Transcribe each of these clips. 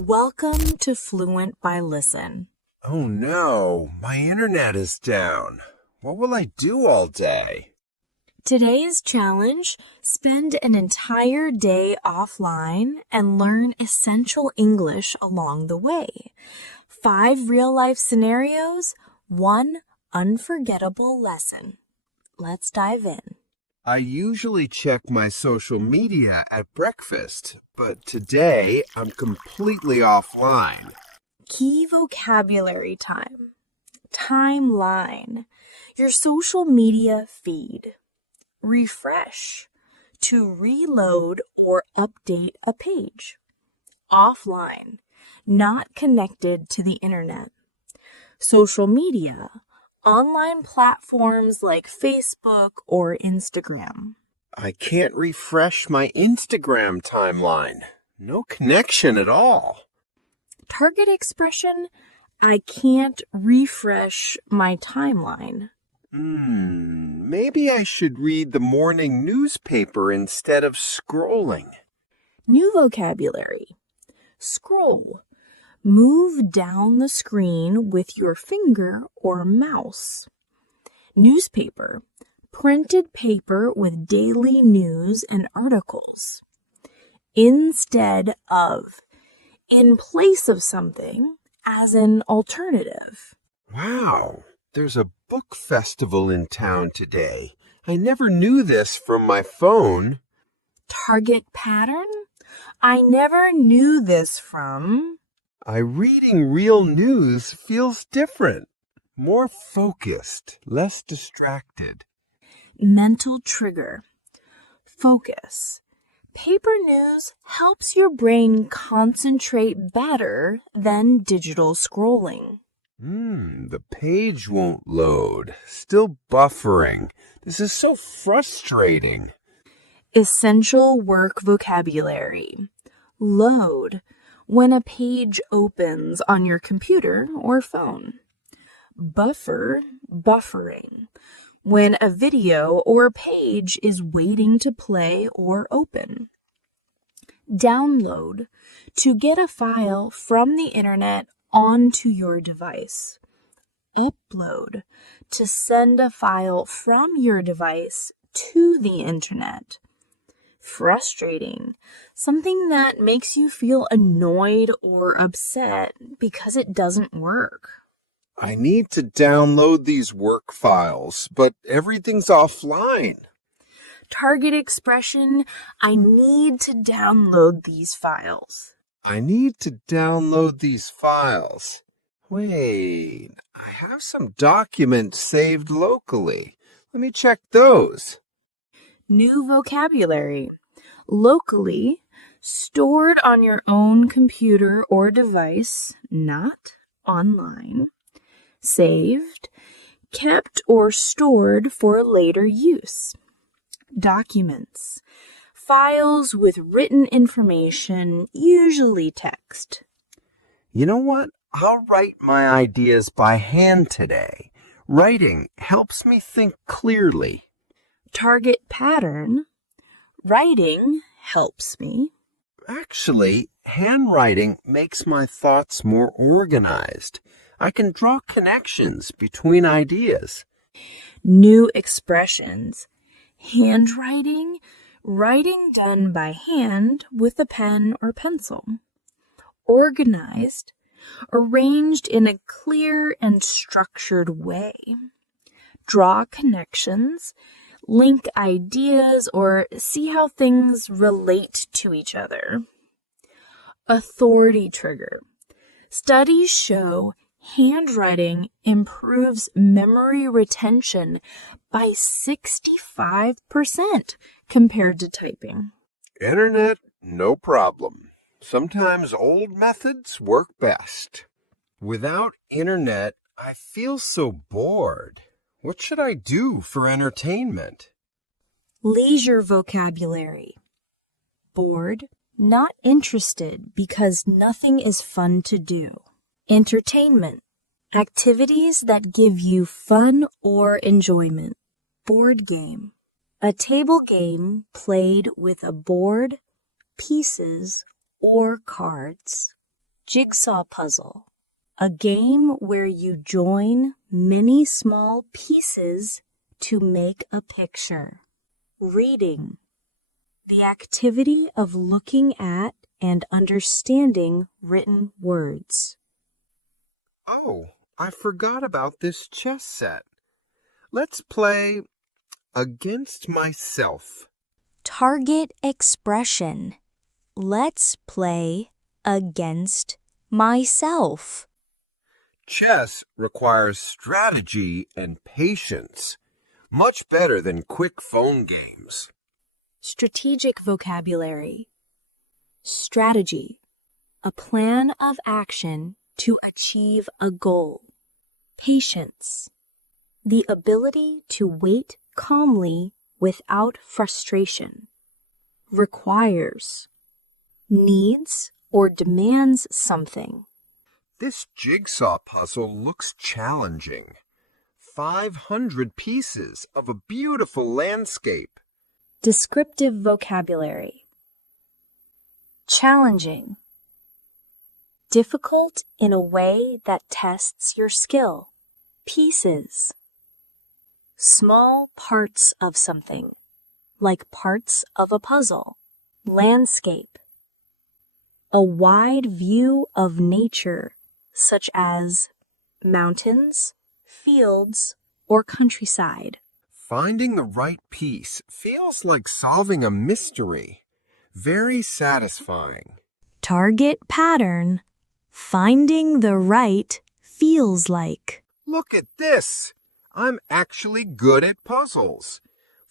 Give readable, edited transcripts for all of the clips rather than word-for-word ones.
Welcome to Fluent by Listen. Oh no, my internet is down. What will I do all day? Today's challenge, spend an entire day offline and learn essential English along the way. 5 real-life scenarios, 1 unforgettable lesson. Let's dive in. I usually check my social media at breakfast, but today I'm completely offline. Key vocabulary time. Timeline. Your social media feed. Refresh. To reload or update a page. Offline. Not connected to the internet. Social media. Online platforms like Facebook or Instagram. I can't refresh my Instagram timeline. No connection at all. Target expression, I can't refresh my timeline. Maybe I should read the morning newspaper instead of scrolling. New vocabulary. Scroll. Move down the screen with your finger or mouse. Newspaper. Printed paper with daily news and articles. Instead of. In place of something, as an alternative. Wow, there's a book festival in town today. I never knew this from my phone. Target pattern? I never knew this from. Reading real news feels different. More focused, less distracted. Mental trigger. Focus. Paper news helps your brain concentrate better than digital scrolling. The page won't load. Still buffering. This is so frustrating. Essential work vocabulary. Load. When a page opens on your computer or phone. Buffer, buffering. When a video or page is waiting to play or open. Download. To get a file from the internet onto your device. Upload. To send a file from your device to the internet. Frustrating. Something that makes you feel annoyed or upset because it doesn't work. I need to download these work files, but everything's offline. Target expression, I need to download these files. I need to download these files. Wait, I have some documents saved locally. Let me check those. New vocabulary. Locally, stored on your own computer or device, not online. Saved, kept or stored for later use. Documents. Files with written information, usually text. You know what? I'll write my ideas by hand today. Writing helps me think clearly. Target pattern. Writing helps me. Actually, handwriting makes my thoughts more organized. I can draw connections between ideas. New expressions. Handwriting. Writing done by hand with a pen or pencil. Organized. Arranged in a clear and structured way. Draw connections. Link ideas or see how things relate to each other. Authority trigger. Studies show handwriting improves memory retention by 65% compared to typing. Internet, no problem. Sometimes old methods work best. Without internet, I feel so bored. What should I do for entertainment? Leisure vocabulary. Bored, not interested because nothing is fun to do. Entertainment. Activities that give you fun or enjoyment. Board game. A table game played with a board, pieces, or cards. Jigsaw puzzle, a game where you join many small pieces to make a picture. Reading, the activity of looking at and understanding written words. Oh, I forgot about this chess set. Let's play Against Myself. Target expression. Let's play against myself. Chess requires strategy and patience, much better than quick phone games. Strategic vocabulary. Strategy, a plan of action to achieve a goal. Patience, the ability to wait calmly without frustration. Requires, needs or demands something. This jigsaw puzzle looks challenging. 500 pieces of a beautiful landscape. Descriptive vocabulary. Challenging, difficult in a way that tests your skill. Pieces, small parts of something, like parts of a puzzle. Landscape, a wide view of nature, such as mountains, fields, or countryside. Finding the right piece feels like solving a mystery. Very satisfying. Target pattern, finding the right feels like. Look at this! I'm actually good at puzzles.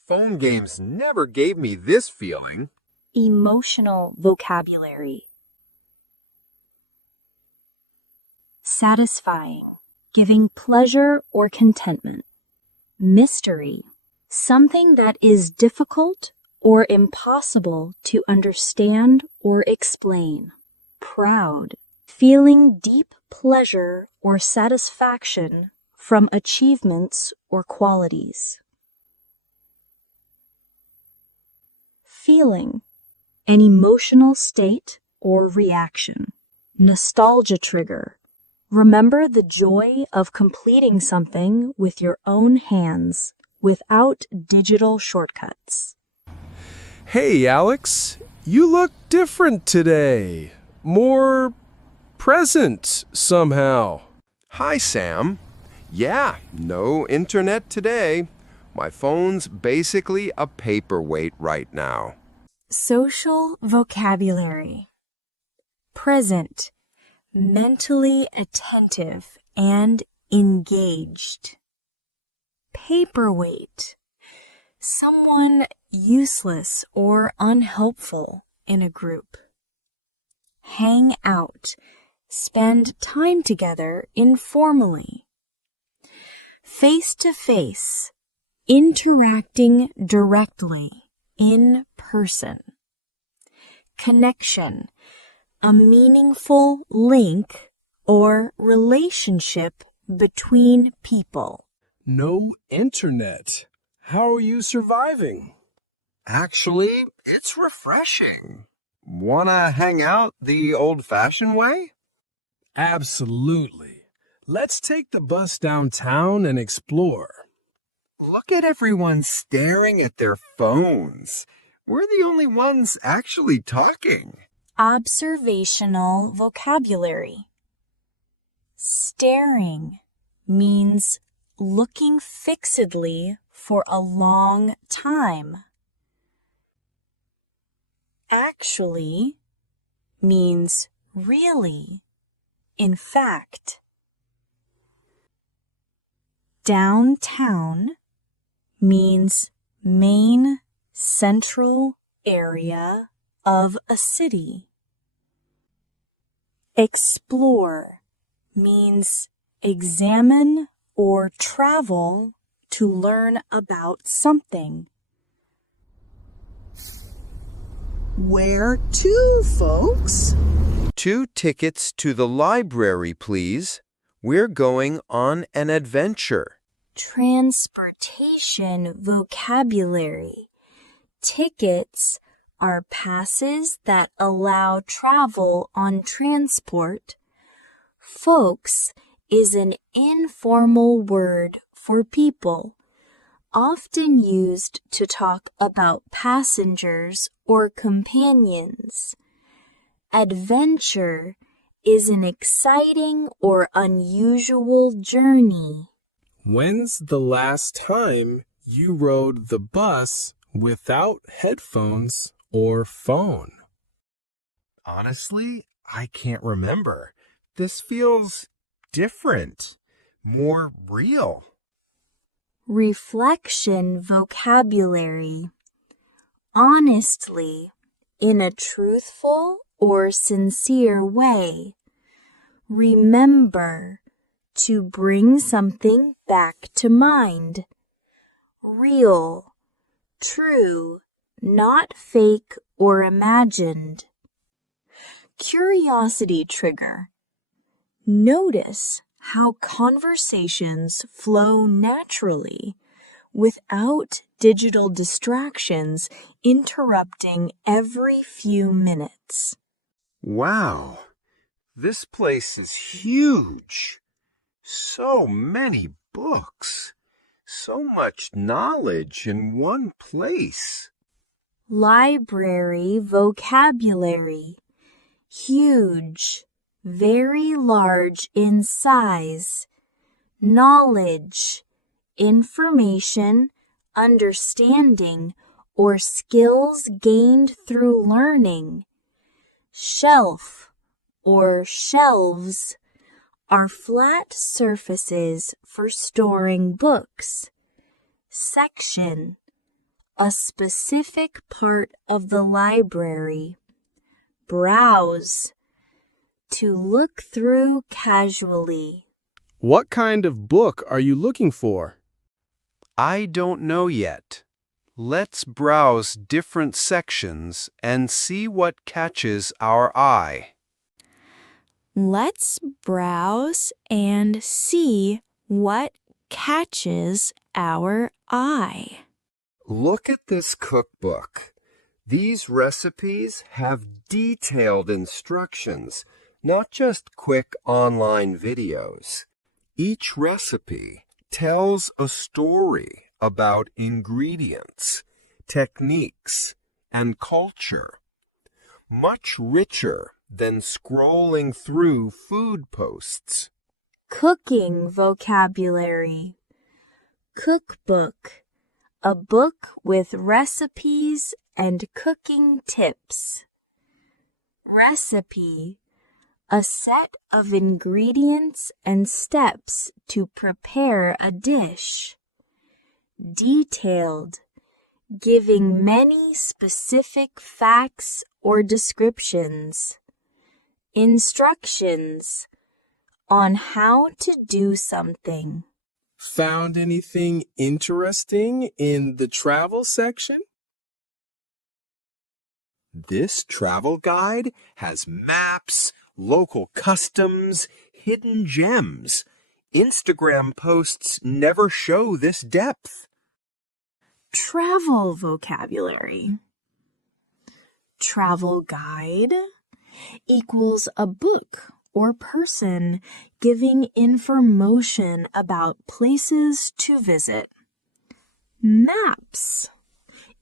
Phone games never gave me this feeling. Emotional vocabulary. Satisfying, giving pleasure or contentment. Mystery, something that is difficult or impossible to understand or explain. Proud, feeling deep pleasure or satisfaction from achievements or qualities. Feeling, an emotional state or reaction. Nostalgia trigger, remember the joy of completing something with your own hands without digital shortcuts. Hey, Alex, you look different today. More present somehow. Hi, Sam. Yeah, no internet today. My phone's basically a paperweight right now. Social vocabulary. Present, mentally attentive and engaged. Paperweight, someone useless or unhelpful in a group. Hang out, spend time together informally. Face to face, interacting directly, in person. Connection, a meaningful link or relationship between people. No internet. How are you surviving? Actually, it's refreshing. Wanna hang out the old-fashioned way? Absolutely. Let's take the bus downtown and explore. Look at everyone staring at their phones. We're the only ones actually talking. Observational vocabulary. Staring means looking fixedly for a long time. Actually means really, in fact. Downtown means main central area of a city. Explore means examine or travel to learn about something. Where to, folks? 2 tickets to the library, please. We're going on an adventure. Transportation vocabulary. Tickets are passes that allow travel on transport. Folks is an informal word for people, often used to talk about passengers or companions. Adventure is an exciting or unusual journey. When's the last time you rode the bus without headphones or phone? Honestly, I can't remember. This feels different, more real. Reflection vocabulary. Honestly, in a truthful or sincere way. Remember, to bring something back to mind. Real, true, not fake or imagined. Curiosity trigger. Notice how conversations flow naturally without digital distractions interrupting every few minutes. Wow, this place is huge. So many books. So much knowledge in one place. Library vocabulary. Huge, very large in size. Knowledge, information, understanding, or skills gained through learning. Shelf or shelves are flat surfaces for storing books. Section, a specific part of the library. Browse, to look through casually. What kind of book are you looking for? I don't know yet. Let's browse different sections and see what catches our eye. Let's browse and see what catches our eye. Look at this cookbook. These recipes have detailed instructions, not just quick online videos. Each recipe tells a story about ingredients, techniques, and culture. Much richer than scrolling through food posts. Cooking vocabulary. Cookbook, a book with recipes and cooking tips. Recipe, a set of ingredients and steps to prepare a dish. Detailed, giving many specific facts or descriptions. Instructions on how to do something. Found anything interesting in the travel section? This travel guide has maps, local customs, hidden gems. Instagram posts never show this depth. Travel vocabulary. Travel guide equals a book or person giving information about places to visit. Maps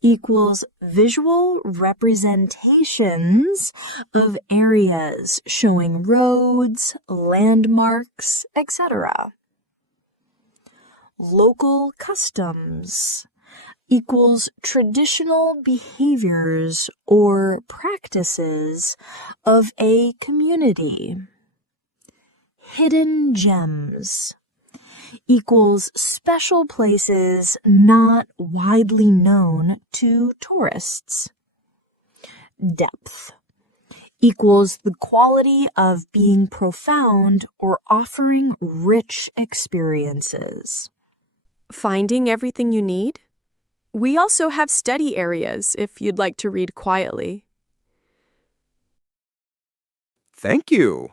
equals visual representations of areas showing roads, landmarks, etc. Local customs equals traditional behaviors or practices of a community. Hidden gems equals special places not widely known to tourists. Depth equals the quality of being profound or offering rich experiences. Finding everything you need? We also have study areas if you'd like to read quietly. Thank you.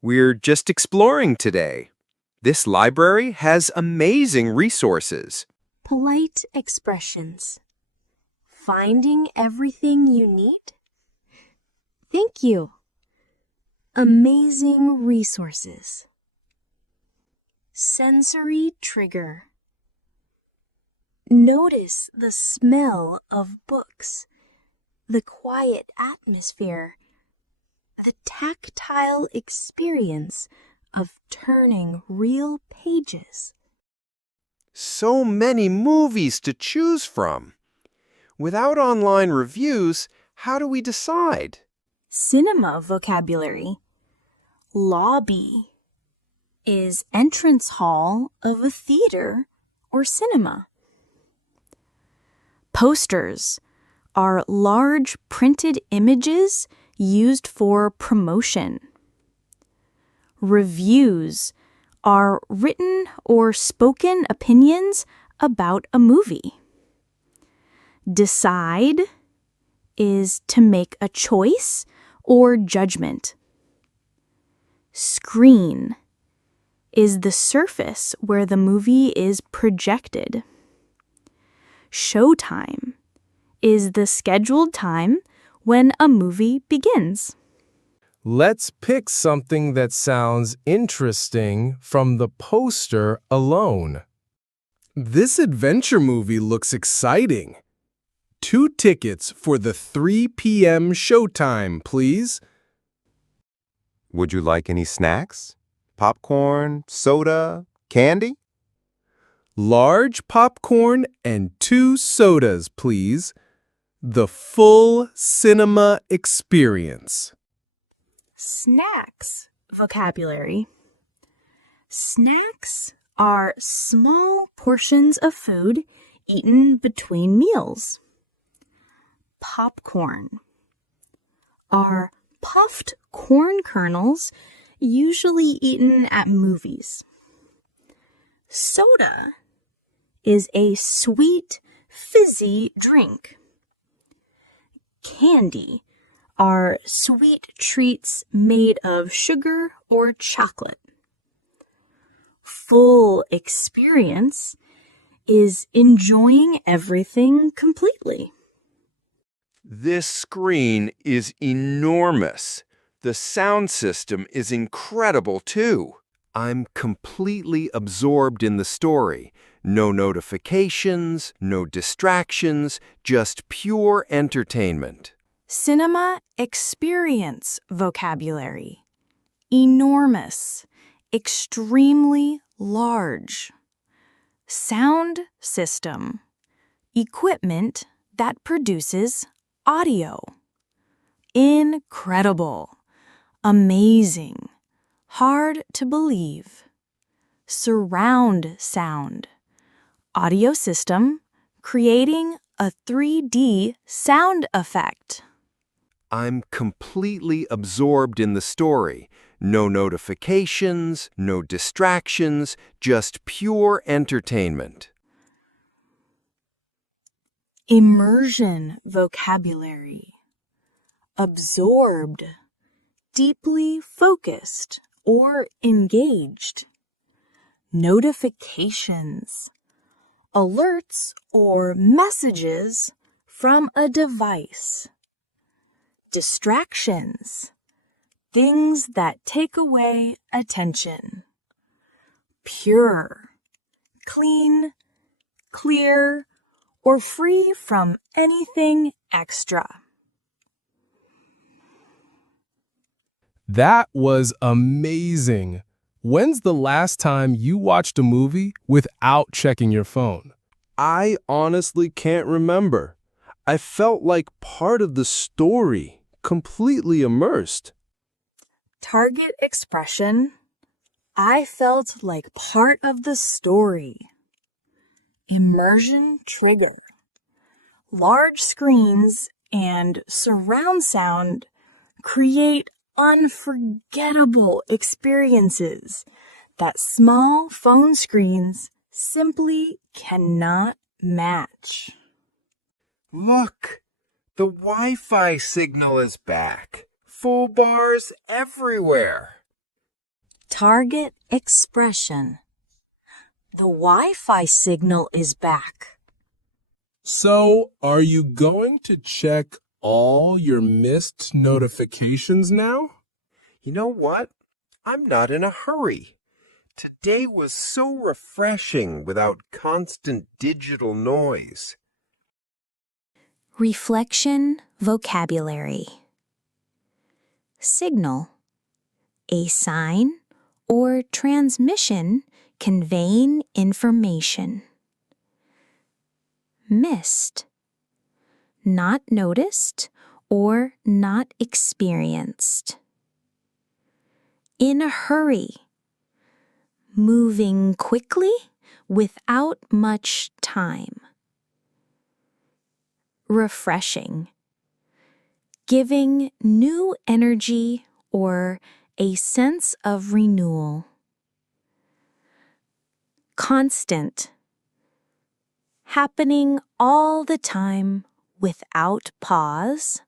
We're just exploring today. This library has amazing resources. Polite expressions. Finding everything you need? Thank you. Amazing resources. Sensory trigger. Notice the smell of books, the quiet atmosphere, the tactile experience of turning real pages. So many movies to choose from. Without online reviews, how do we decide? Cinema vocabulary. Lobby is entrance hall of a theater or cinema. Posters are large printed images used for promotion. Reviews are written or spoken opinions about a movie. Decide is to make a choice or judgment. Screen is the surface where the movie is projected. Showtime is the scheduled time when a movie begins. Let's pick something that sounds interesting from the poster alone. This adventure movie looks exciting. 2 tickets for the 3 p.m. showtime, please. Would you like any snacks? Popcorn, soda, candy? Large popcorn and 2 sodas, please. The full cinema experience. Snacks vocabulary. Snacks are small portions of food eaten between meals. Popcorn are puffed corn kernels usually eaten at movies. Soda is a sweet, fizzy drink. Candy are sweet treats made of sugar or chocolate. Full experience is enjoying everything completely. This screen is enormous. The sound system is incredible, too. I'm completely absorbed in the story. No notifications, no distractions, just pure entertainment. Cinema experience vocabulary. Enormous, extremely large. Sound system. Equipment that produces audio. Incredible. Amazing. Hard to believe. Surround sound. Audio system creating a 3D sound effect. I'm completely absorbed in the story. No notifications, no distractions, just pure entertainment. Immersion vocabulary. Absorbed, deeply focused or engaged. Notifications. Alerts or messages from a device. Distractions. Things that take away attention. Pure, clean, clear, or free from anything extra. That was amazing. When's the last time you watched a movie without checking your phone? I honestly can't remember. I felt like part of the story, completely immersed. Target expression. I felt like part of the story. Immersion trigger. Large screens and surround sound create unforgettable experiences that small phone screens simply cannot match. Look, the Wi-Fi signal is back. Full bars everywhere. Target expression. The Wi-Fi signal is back. So, are you going to check all your missed notifications now? You know what? I'm not in a hurry. Today was so refreshing without constant digital noise. Reflection vocabulary. Signal. A sign or transmission conveying information. Missed. Not noticed or not experienced. In a hurry. Moving quickly without much time. Refreshing. Giving new energy or a sense of renewal. Constant. Happening all the time without pause.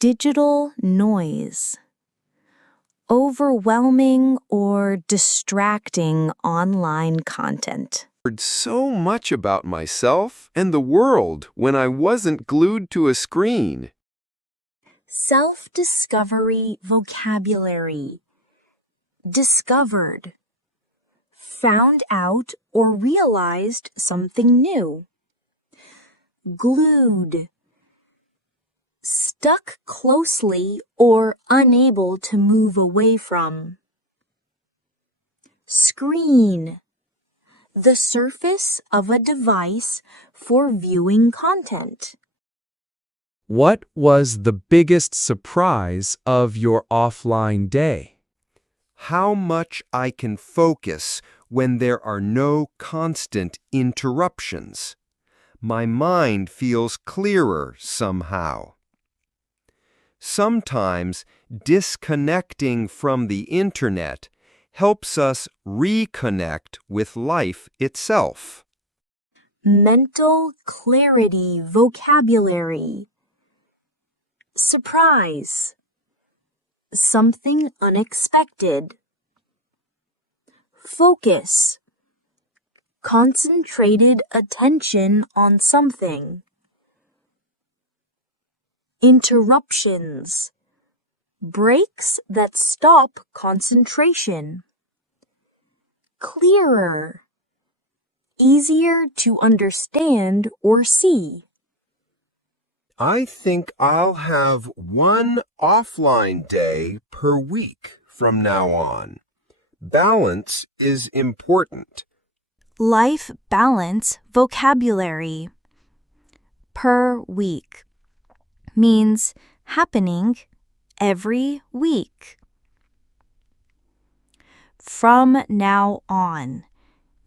Digital noise. Overwhelming or distracting online content. I heard so much about myself and the world when I wasn't glued to a screen. Self-discovery vocabulary. Discovered. Found out or realized something new. Glued. Stuck closely or unable to move away from. Screen. The surface of a device for viewing content. What was the biggest surprise of your offline day? How much I can focus when there are no constant interruptions. My mind feels clearer somehow. Sometimes disconnecting from the internet helps us reconnect with life itself. Mental clarity vocabulary. Surprise. Something unexpected. Focus. Concentrated attention on something. Interruptions. Breaks that stop concentration. Clearer. Easier to understand or see. I think I'll have one offline day per week from now on. Balance is important. Life balance vocabulary. Per week means happening every week. From now on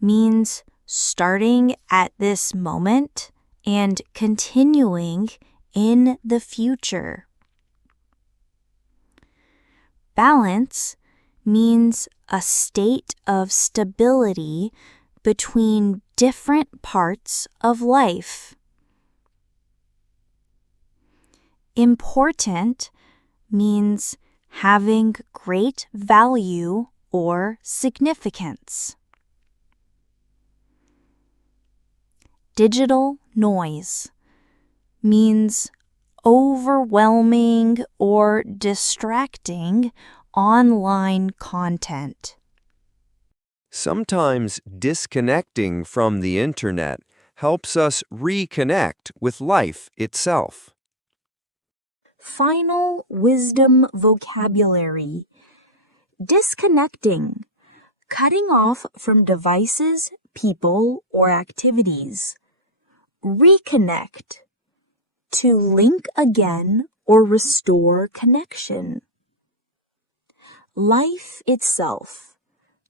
means starting at this moment and continuing in the future. Balance means a state of stability between different parts of life. Important means having great value or significance. Digital noise means overwhelming or distracting online content. Sometimes disconnecting from the internet helps us reconnect with life itself. Final wisdom vocabulary. Disconnecting. Cutting off from devices, people, or activities. Reconnect. To link again or restore connection. Life itself.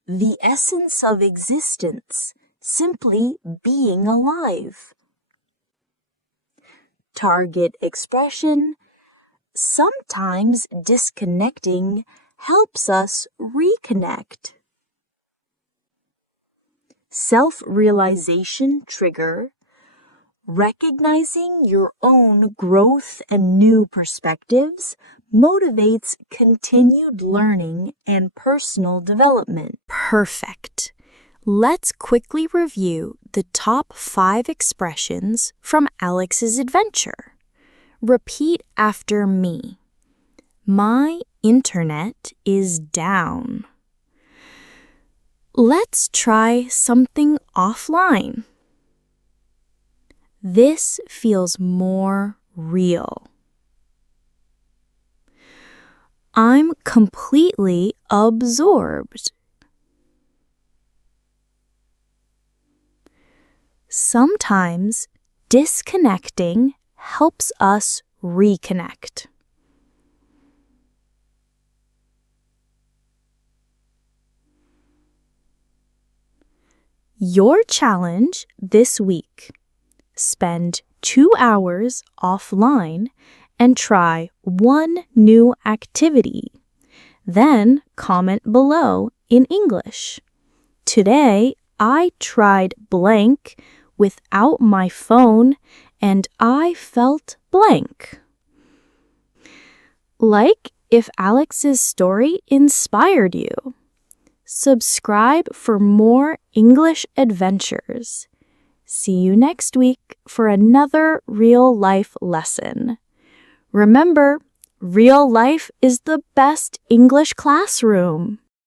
The essence of existence, simply being alive. Target expression. Sometimes disconnecting helps us reconnect. Self-realization trigger. Recognizing your own growth and new perspectives motivates continued learning and personal development. Perfect. Let's quickly review the top 5 expressions from Alex's adventure. Repeat after me. My internet is down. Let's try something offline. This feels more real. I'm completely absorbed. Sometimes disconnecting helps us reconnect. Your challenge this week: spend 2 hours offline and try one new activity. Then comment below in English. Today, I tried blank without my phone and I felt blank. Like if Alex's story inspired you. Subscribe for more English adventures. See you next week for another real-life lesson. Remember, real life is the best English classroom.